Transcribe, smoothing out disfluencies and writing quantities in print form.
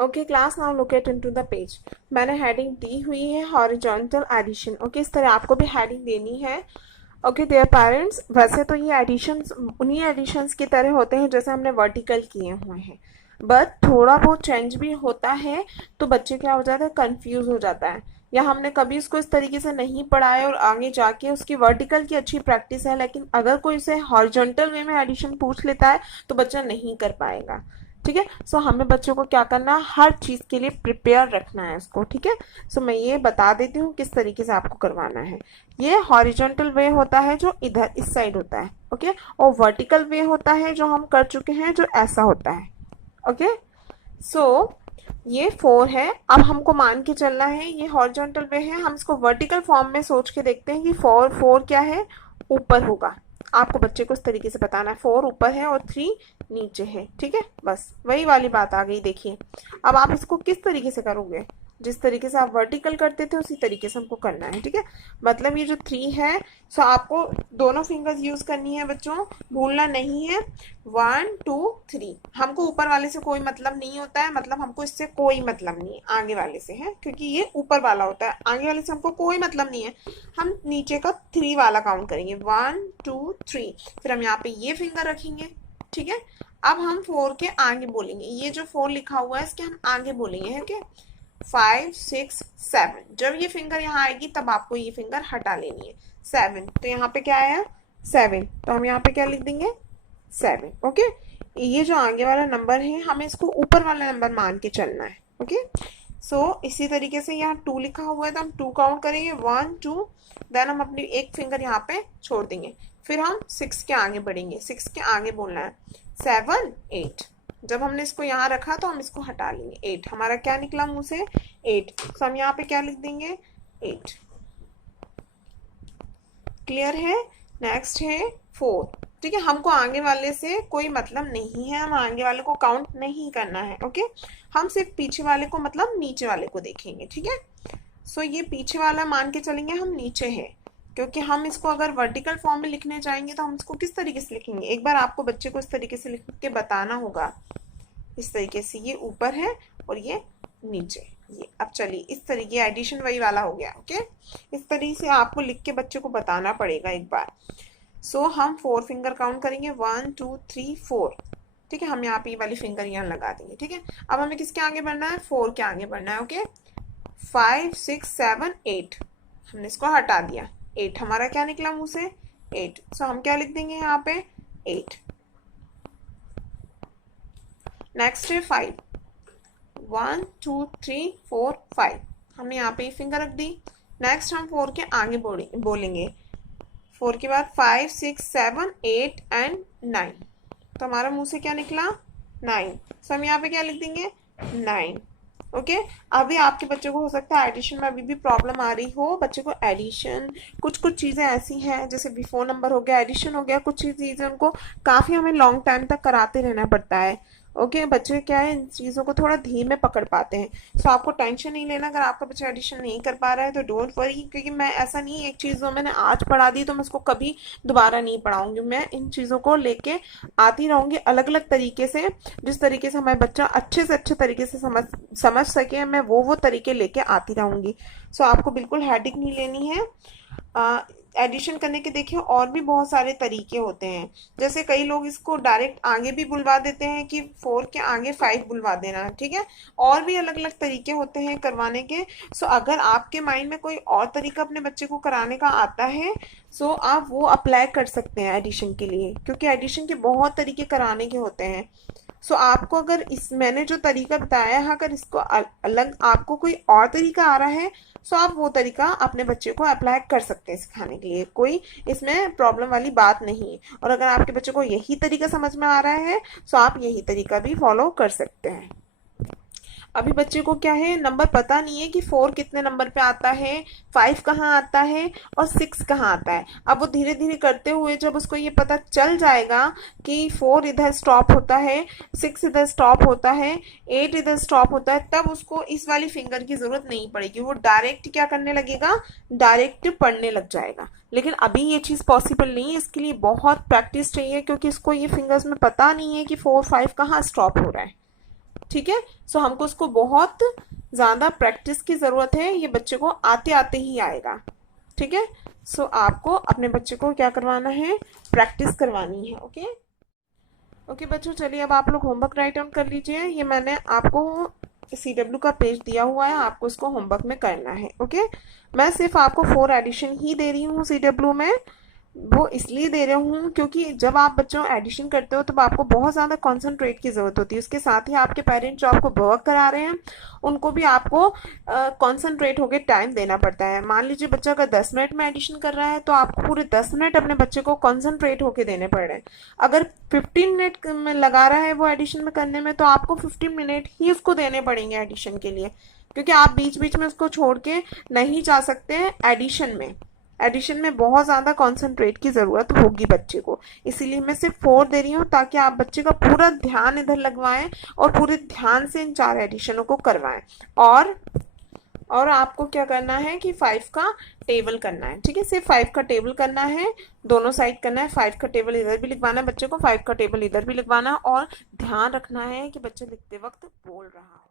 Okay class, now look at into the page. मैंने heading दी हुई है हॉरिजॉन्टल एडिशन। ओके, इस तरह आपको भी हेडिंग देनी है। ओके डियर पेरेंट्स, वैसे तो ये एडिशंस उन्हीं एडिशंस की तरह होते हैं जैसे हमने वर्टिकल किए हुए हैं, बट थोड़ा बहुत चेंज भी होता है तो बच्चे क्या हो जाता है, कंफ्यूज हो जाता है, या हमने कभी इसको इस तरीके से नहीं पढ़ा है और आगे जाके उसकी वर्टिकल की अच्छी प्रैक्टिस है, लेकिन अगर कोई इसे हॉरिजॉन्टल वे में एडिशन पूछ लेता है तो बच्चा नहीं कर पाएगा। ठीक है, सो हमें बच्चों को क्या करना है, हर चीज के लिए प्रिपेयर रखना है इसको। ठीक है, सो मैं ये बता देती हूँ किस तरीके से आपको करवाना है। ये हॉरिजॉन्टल वे होता है जो इधर इस साइड होता है। ओके, और वर्टिकल वे होता है जो हम कर चुके हैं, जो ऐसा होता है। ओके, सो ये 4 है। अब हमको मान के चलना है ये हॉरिजॉन्टल वे है, हम इसको वर्टिकल फॉर्म में सोच के देखते हैं कि 4 क्या है, ऊपर होगा। आपको बच्चे को इस तरीके से बताना है 4 ऊपर है और 3 नीचे है। ठीक है, बस वही वाली बात आ गई। देखिए अब आप इसको किस तरीके से करोगे, जिस तरीके से आप वर्टिकल करते थे उसी तरीके से हमको करना है। ठीक है, मतलब ये जो 3 है, सो आपको दोनों फिंगर्स यूज करनी है बच्चों, भूलना नहीं है। 1 2 3। हमको ऊपर वाले से कोई मतलब नहीं होता है, मतलब हमको इससे कोई मतलब नहीं है आगे वाले से, है क्योंकि ये ऊपर वाला होता है, आगे वाले से हमको कोई मतलब नहीं है। हम नीचे का 3 वाला काउंट करेंगे, 1 2 3, फिर हम यहाँ पे ये फिंगर रखेंगे। ठीक है, अब हम 4 के आगे बोलेंगे, ये जो 4 लिखा हुआ है इसके हम आगे बोलेंगे, है क्या, 5 6 7। जब ये फिंगर यहाँ आएगी तब आपको ये फिंगर हटा लेनी है। 7, तो यहाँ पे क्या आया, 7, तो हम यहाँ पे क्या लिख देंगे, 7। ओके, ये जो आगे वाला नंबर है हमें इसको ऊपर वाला नंबर मान के चलना है। ओके, सो इसी तरीके से यहाँ 2 लिखा हुआ है तो हम 2 काउंट करेंगे, 1 2, देन हम अपनी एक फिंगर यहाँ पे छोड़ देंगे, फिर हम 6 के आगे बढ़ेंगे, 6 के आगे बोलना है 7 8। जब हमने इसको यहाँ रखा तो हम इसको हटा लेंगे, 8 हमारा क्या निकला मुंह से, 8, तो हम यहाँ पे क्या लिख देंगे, 8। क्लियर है। नेक्स्ट है 4। ठीक है, हमको आगे वाले से कोई मतलब नहीं है, हम आगे वाले को काउंट नहीं करना है। ओके, हम सिर्फ पीछे वाले को मतलब नीचे वाले को देखेंगे। ठीक है, सो ये पीछे वाला मान के चलेंगे हम नीचे है, क्योंकि हम इसको अगर वर्टिकल फॉर्म में लिखने जाएंगे तो हम इसको किस तरीके से लिखेंगे, एक बार आपको बच्चे को इस तरीके से लिख के बताना होगा। इस तरीके से ये ऊपर है और ये नीचे, ये अब चलिए इस तरीके एडिशन वही वाला हो गया। ओके, इस तरीके से आपको लिख के बच्चे को बताना पड़ेगा एक बार। सो हम 4 फिंगर काउंट करेंगे, 1 2 3 4। ठीक है, हम यहाँ पे ये वाली फिंगर यहाँ लगा देंगे। ठीक है, अब हमें किसके आगे बढ़ना है, 4 के आगे बढ़ना है। ओके, 5 6 7 8, हमने इसको हटा दिया, 8 हमारा क्या निकला मुंह से, 8। सो हम क्या लिख देंगे यहाँ पे, 8। नेक्स्ट है 5, 1 2 3 4 5, हमने यहाँ पे फिंगर रख दी। नेक्स्ट हम 4 के आगे बोलेंगे, 4 के बाद 5 6 7 8 एंड 9, तो हमारा मुंह से क्या निकला, 9। सो हम यहाँ पे क्या लिख देंगे, 9। ओके, अभी आपके बच्चे को हो सकता है एडिशन में अभी भी प्रॉब्लम आ रही हो, बच्चे को एडिशन कुछ कुछ चीज़ें ऐसी हैं जैसे बिफोर नंबर हो गया, एडिशन हो गया, कुछ चीज़ें उनको काफ़ी हमें लॉन्ग टाइम तक कराते रहना पड़ता है। ओके, बच्चे क्या है इन चीज़ों को थोड़ा धीमे पकड़ पाते हैं, सो आपको टेंशन नहीं लेना अगर आपका बच्चा एडिशन नहीं कर पा रहा है तो डोंट वरी, क्योंकि मैं ऐसा नहीं, एक चीज़ जो मैंने आज पढ़ा दी तो मैं उसको कभी दोबारा नहीं पढ़ाऊंगी, मैं इन चीज़ों को लेके आती रहूंगी अलग अलग तरीके से, जिस तरीके से हमारे बच्चा अच्छे से अच्छे तरीके से समझ सके, मैं वो तरीके लेके आती रहूंगी। सो आपको बिल्कुल हेडिक नहीं लेनी है। एडिशन करने के देखिए और भी बहुत सारे तरीके होते हैं, जैसे कई लोग इसको डायरेक्ट आगे भी बुलवा देते हैं कि 4 के आगे 5 बुलवा देना। ठीक है, और भी अलग अलग तरीके होते हैं करवाने के। सो अगर आपके माइंड में कोई और तरीका अपने बच्चे को कराने का आता है, सो आप वो अप्लाई कर सकते हैं एडिशन के लिए, क्योंकि एडिशन के बहुत तरीके कराने के होते हैं। सो आपको अगर इस मैंने जो तरीका बताया है, अगर इसको अलग आपको कोई और तरीका आ रहा है, सो आप वो तरीका अपने बच्चे को अप्लाई कर सकते हैं सिखाने के लिए, कोई इसमें प्रॉब्लम वाली बात नहीं है। और अगर आपके बच्चे को यही तरीका समझ में आ रहा है, सो आप यही तरीका भी फॉलो कर सकते हैं। अभी बच्चे को क्या है, नंबर पता नहीं है कि 4 कितने नंबर पे आता है, 5 कहाँ आता है और 6 कहाँ आता है। अब वो धीरे धीरे करते हुए जब उसको ये पता चल जाएगा कि 4 इधर स्टॉप होता है, 6 इधर स्टॉप होता है, 8 इधर स्टॉप होता है, तब उसको इस वाली फिंगर की जरूरत नहीं पड़ेगी, वो डायरेक्ट क्या करने लगेगा, डायरेक्ट पढ़ने लग जाएगा। लेकिन अभी ये चीज़ पॉसिबल नहीं है, इसके लिए बहुत प्रैक्टिस चाहिए, क्योंकि इसको ये फिंगर्स में पता नहीं है कि 4 5 कहाँ स्टॉप हो रहा है। ठीक है। सो हमको उसको बहुत ज़्यादा प्रैक्टिस की ज़रूरत है, ये बच्चे को आते आते ही आएगा। ठीक है। सो आपको अपने बच्चे को क्या करवाना है, प्रैक्टिस करवानी है। ओके ओके बच्चों, चलिए अब आप लोग होमवर्क राइट डाउन कर लीजिए। ये मैंने आपको CW का पेज दिया हुआ है, आपको इसको होमवर्क में करना है। ओके, मैं सिर्फ आपको 4 एडिशन ही दे रही हूँ CW में। वो इसलिए दे रहा हूँ क्योंकि जब आप बच्चों एडिशन करते हो तब आपको बहुत ज़्यादा कंसंट्रेट की ज़रूरत होती है। उसके साथ ही आपके पेरेंट्स जो आपको वर्क करा रहे हैं उनको भी आपको कंसंट्रेट होकर टाइम देना पड़ता है। मान लीजिए बच्चा अगर 10 मिनट में एडिशन कर रहा है तो आपको पूरे 10 मिनट अपने बच्चे को कंसंट्रेट होकर देने पड़ रहे हैं। अगर 15 मिनट में लगा रहा है वो एडिशन में करने में, तो आपको 15 मिनट ही उसको देने पड़ेंगे एडिशन के लिए, क्योंकि आप बीच बीच में उसको छोड़ के नहीं जा सकते एडिशन में। एडिशन में बहुत ज़्यादा कंसंट्रेट की ज़रूरत होगी बच्चे को, इसीलिए मैं सिर्फ 4 दे रही हूँ ताकि आप बच्चे का पूरा ध्यान इधर लगवाएं और पूरे ध्यान से इन 4 एडिशनों को करवाएं। और आपको क्या करना है कि 5 का टेबल करना है। ठीक है, सिर्फ 5 का टेबल करना है, दोनों साइड करना है। 5 का टेबल इधर भी लिखवाना है बच्चे को, 5 का टेबल इधर भी लिखवाना है, और ध्यान रखना है कि बच्चे लिखते वक्त बोल रहा हो।